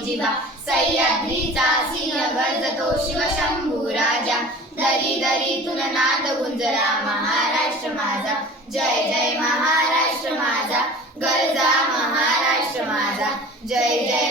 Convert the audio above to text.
जिवा सह्याद्रीचा सिंह गर्जतो शिवशंभू राजा दरी दरीतून नाद गुंजला महाराष्ट्र माझा जय जय महाराष्ट्र माझा गर्जा महाराष्ट्र माझा जय जय